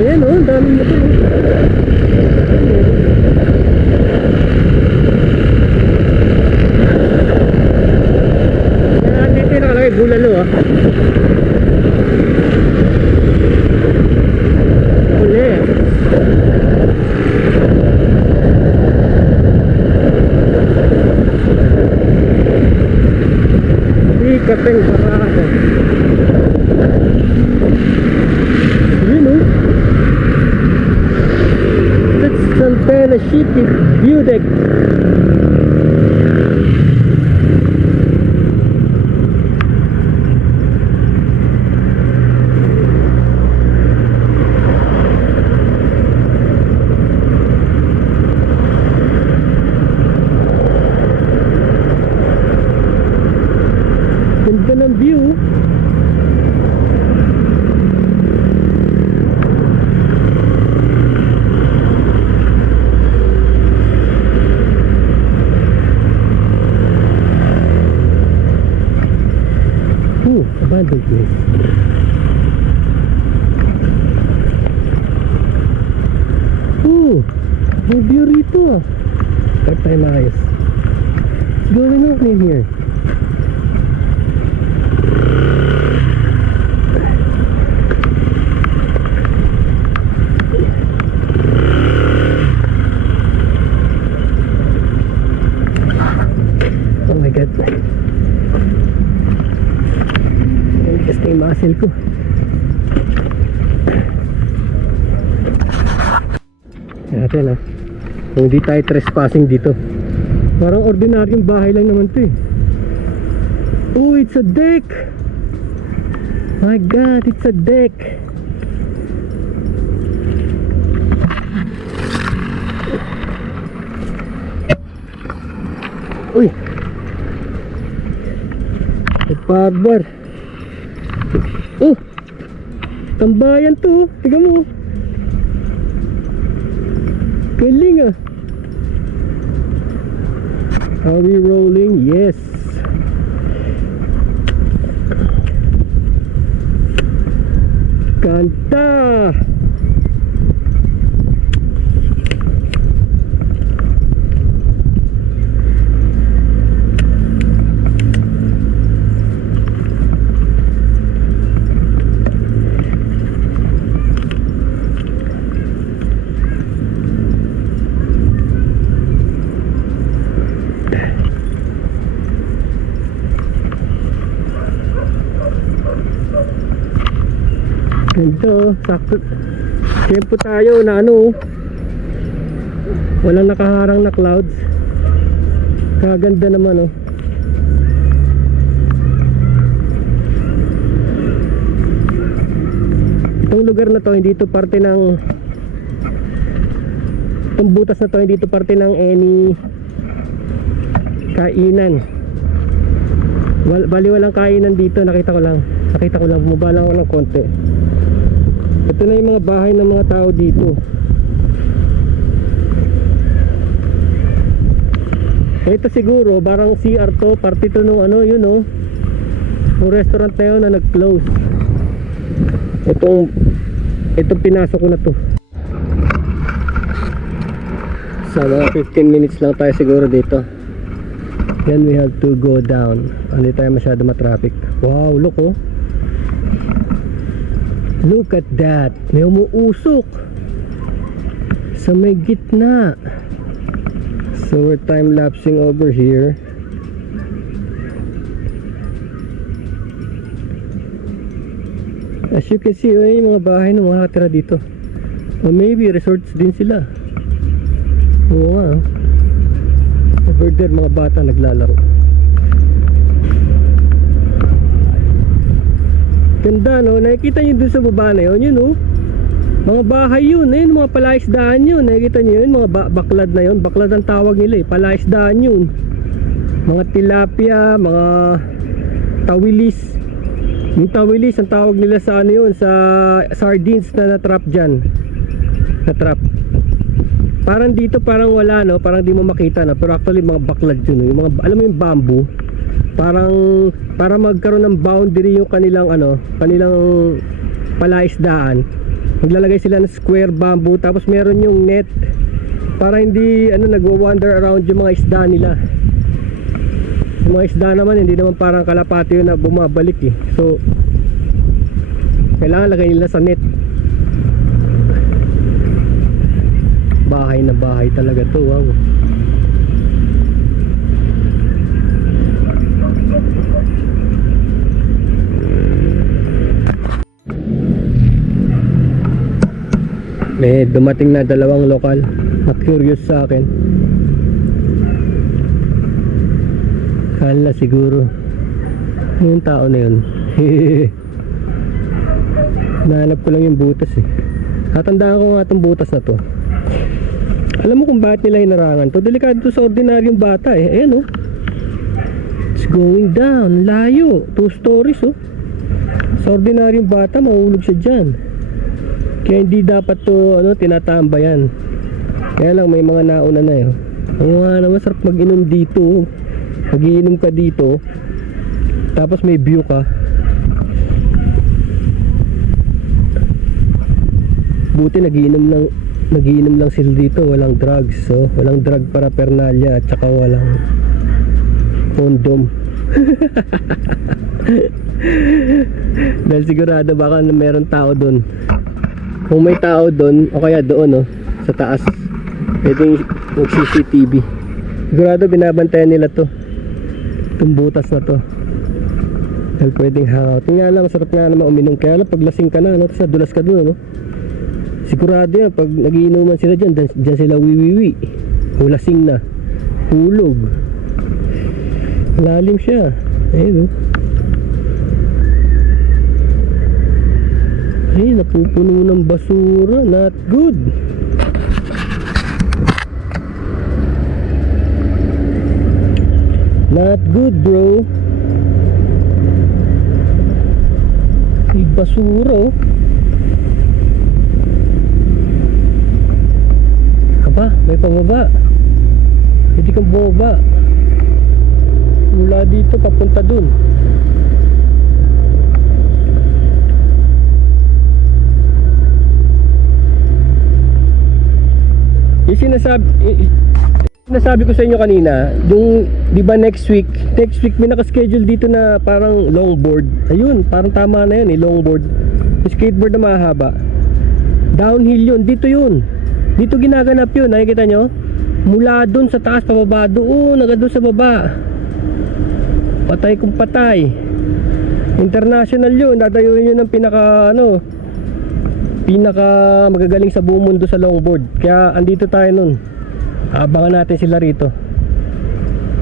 Ayan o, ang daming motor o. Ayan, dito yung nakalagay, bulalo ah. Uli. Kapeng parada. Yun o. That's Santana City View Deck. Ganda ng view. Abandoned place. May view rito. Start tayo maayos. What's going on in here? Oh my god. Nalikas na yung muscle ko. Natin ah. Kung hindi tayo trespassing dito. Parang ordinaryong bahay lang naman to eh. Oh, it's a deck. My god, it's a deck. Uy, parbar. Oh, tambayan to. Tignan mo. Galing ah. Are we rolling? Yes. Ganda. Ganito, sakto. Tempo tayo na ano, walang nakaharang na clouds. Kaganda naman oh. Itong lugar na to, hindi to parte ng, itong butas na to, hindi to parte ng any kainan. Bali walang kainan dito, nakita ko lang, bumaba lang ako ng konti. Ito na yung mga bahay ng mga tao dito. Ito siguro parang CR to, parte to nung ano, yun oh, yung restaurant na yun na nag-close. Itong pinasok ko na to. Sa mga 15 minutes lang tayo siguro dito. Then we have to go down. Hindi tayo masyado matraffic. Wow, look oh. Look at that. May umuusok sa may gitna. So we're time-lapsing over here. As you can see, yung mga bahay na makakatira dito. Or maybe resorts din sila. Oo nga. Over there, mga bata naglalaro. Ganda no, nakikita nyo dun sa baba na yun, yun oh. Mga bahay yun, ayun, mga palaisdaan yun. Nakikita nyo yun, mga baklad na yun. Baklad ang tawag nila eh, palaisdaan yun. Mga tilapia, mga tawilis. Yung tawilis, ang tawag nila sa ano yun, sa sardines na natrap dyan. Natrap. Parang dito, parang wala no, parang di mo makita na. Pero actually mga baklad yun, yung mga, alam mo yung bamboo. Parang para magkaroon ng boundary yung kanilang ano, kanilang palaisdaan. Maglalagay sila ng square bamboo, tapos meron yung net para hindi nagwa-wander around yung mga isda nila. Yung mga isda naman hindi naman parang kalapati yun na bumabalik eh. So kailangan lagay nila sa net. Bahay na bahay talaga to. Wow. May dumating na dalawang lokal na curious sa akin. Kala siguro yung tao na yun. Nahanap ko lang yung butas eh. Tatandaan ko nga itong butas na to. Alam mo kung bakit nila hinarangan to? Delikado to sa ordinaryong bata eh. Ayan oh, it's going down. Layo, 2 stories oh. Sa ordinaryong bata mahulog siya dyan. Kaya hindi dapat to tinatambayan. Kaya lang may mga nauna na eh. Ang mga naman sarap mag-inom dito. Mag-iinom ka dito, tapos may view ka. Buti nagiinom lang sila dito. Walang drugs, so walang drug paraphernalia at saka walang condom. Dahil sigurado baka meron tao doon. Kung may tao doon o kaya doon sa taas, pwedeng mag-CCTV. Sigurado binabantayan nila to, itong butas na to. Dahil pwedeng hangout. Tingnan lang, masarap nga naman uminom. Kaya lang pag lasing ka na tapos nadulas ka doon sigurado yan pag nagiinuman sila dyan sila wiwiwi o lasing na, hulog. Lalim siya. Ayun ay napupuno ng basura. Not good. Not good bro. May basura Aba, may pababa. Hindi kang bumaba mula dito papunta dun. Yung sinasabi ko sa inyo kanina, yung di ba next week may naka-schedule dito na parang longboard. Ayun, parang tama na yun longboard. Yung skateboard na mahaba. Downhill yun, dito yun. Dito ginaganap yun, nakikita nyo? Mula dun sa taas pababa doon, hanggang dun sa baba. Patay kung patay. International yun, dadayuhin yun ng pinaka magagaling sa buong mundo sa longboard. Kaya andito tayo nun. Abangan natin sila rito.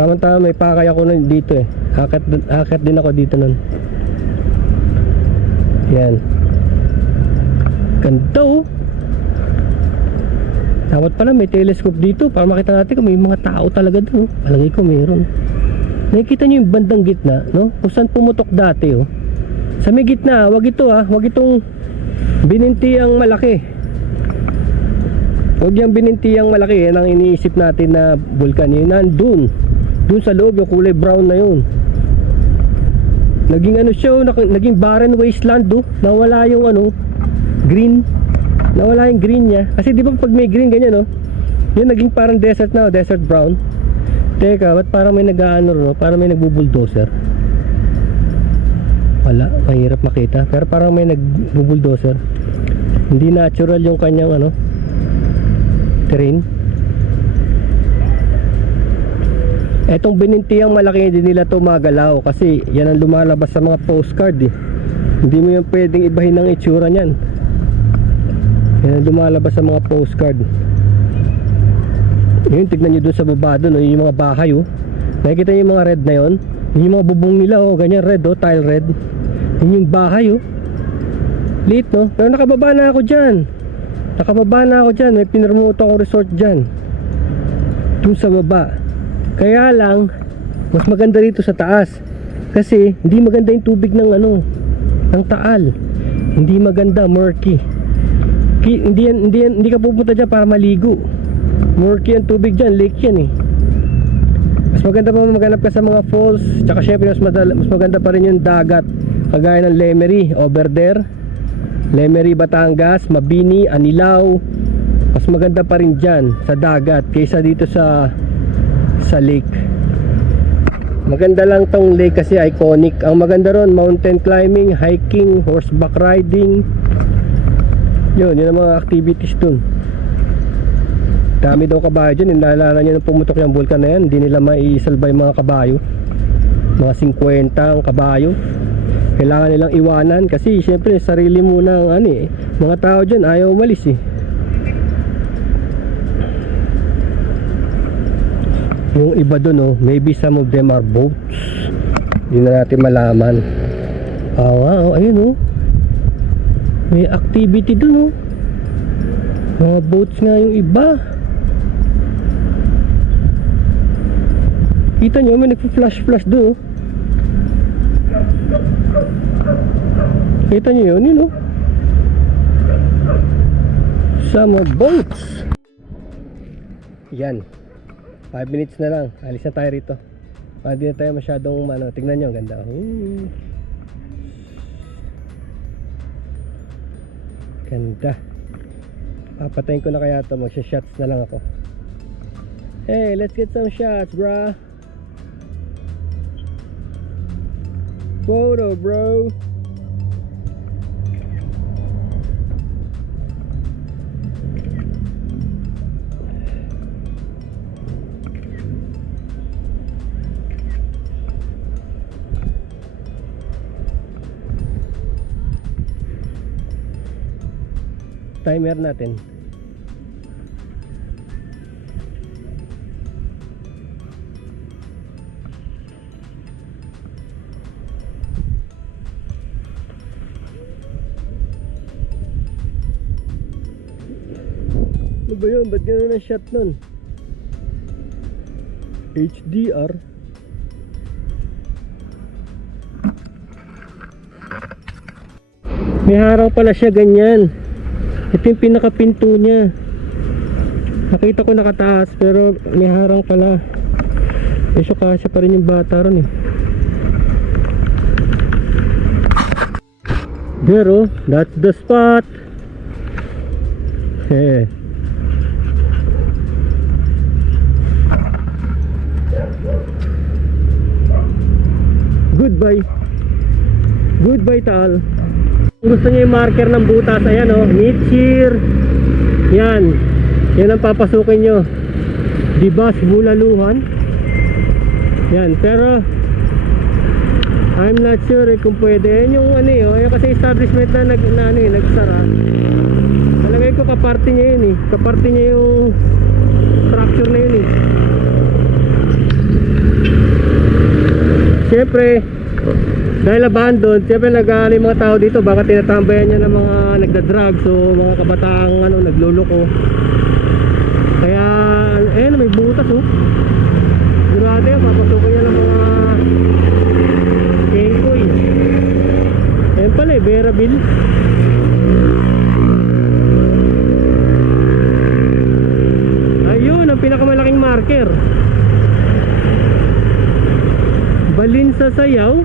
Tama-tama may pakay ako nun dito eh. Hakat din ako dito nun. Yan. Ganda Dapat pala may telescope dito para makita natin kung may mga tao talaga doon. Palagay ko mayroon. Nakikita nyo yung bandang gitna, no? Kung saan pumutok dati sa may gitna, wag itong binintiyang malaki. Huwag yung binintiyang malaki. Yan ang iniisip natin na vulkan. Yun nandun sa loob, yung kulay brown na yun. Naging naging barren wasteland nawala yung green. Nawala yung green niya. Kasi di ba pag may green ganyan yun naging parang desert na, desert brown. Teka, ba't parang may parang may nagbubulldozer? Wala, mahirap makita. Pero parang may nagbubulldozer. Hindi natural yung kanyang terrain. Etong binintiyang malaki, hindi nila to magalaw kasi yan ang lumalabas sa mga postcard Hindi mo yung pwedeng ibahin ng itsura niyan. Yan ang lumalabas sa mga postcard. Yun, tignan nyo dun sa baba dun yung mga bahay nakikita nyo yung mga red na yun. Yung mga bubong nila ganyan red tile red. Yun yung bahay liit pero nakababa na ako dyan. May pinremote akong resort dyan dun sa baba. Kaya lang mas maganda rito sa taas kasi hindi maganda yung tubig ng ng Taal. Hindi maganda, murky. Hindi ka pupunta dyan para maligo. Murky ang tubig dyan, lake yan Mas maganda pa maghanap ka sa mga falls. Tsaka syempre mas maganda pa rin yung dagat, kagaya ng Lemery over there. Lemery, Batangas, Mabini, Anilao. Mas maganda pa rin dyan sa dagat kaysa dito sa lake. Maganda lang tong lake kasi iconic. Ang maganda ron, mountain climbing, hiking, horseback riding. Yun ang mga activities dun. Dami daw kabayo dyan. Naalala nyo nung pumutok yung vulkan na yan, hindi nila maisalba yung mga kabayo. Mga 50 ang kabayo. Kailangan nilang iwanan kasi syempre sarili muna ang mga tao dyan ayaw umalis eh. Yung iba dun maybe some of them are boats. Hindi na natin malaman. Ayun may activity dun mga boats nga yung iba. Kita nyo may nagpa-flash dun Kita nyo yun some boats. Yan, 5 minutes na lang, alis na tayo rito. Hindi na tayo masyadong tignan nyo, ganda. Ganda. Papatayin ko na kaya ito, magsha-shots na lang ako. Hey, let's get some shots, bro. Photo, bro. Timer natin. Ano ba yun? Ba't gano'n ang shot nun? HDR. May harang pala siya ganyan. Ito yung pinakapinto niya. Nakita ko nakataas pero may harang pala. So kasya pa rin yung bata ron eh. There that's the spot. Goodbye Taal. Gusto niyo yung marker ng butas, ayan Mitchir. Yan ang papasukin nyo. Dibas, Bulaluhan. Yan, pero I'm not sure kung pwede. Yan yung yung kasi establishment na nagsara. Talagay ko kaparte niya yun eh. Kaparte niya yung structure na yun eh. Siyempre dahil abandoned, siyempre yung mga tao dito, baka tinatambayan niya ng mga nagda-drug, so mga kabataang nagluloko. Kaya may butas Durate papasukin niya ng mga kengkoy. Ayan pala Verabille. Ayun ang pinakamalaking marker. Balin sa Sayaw.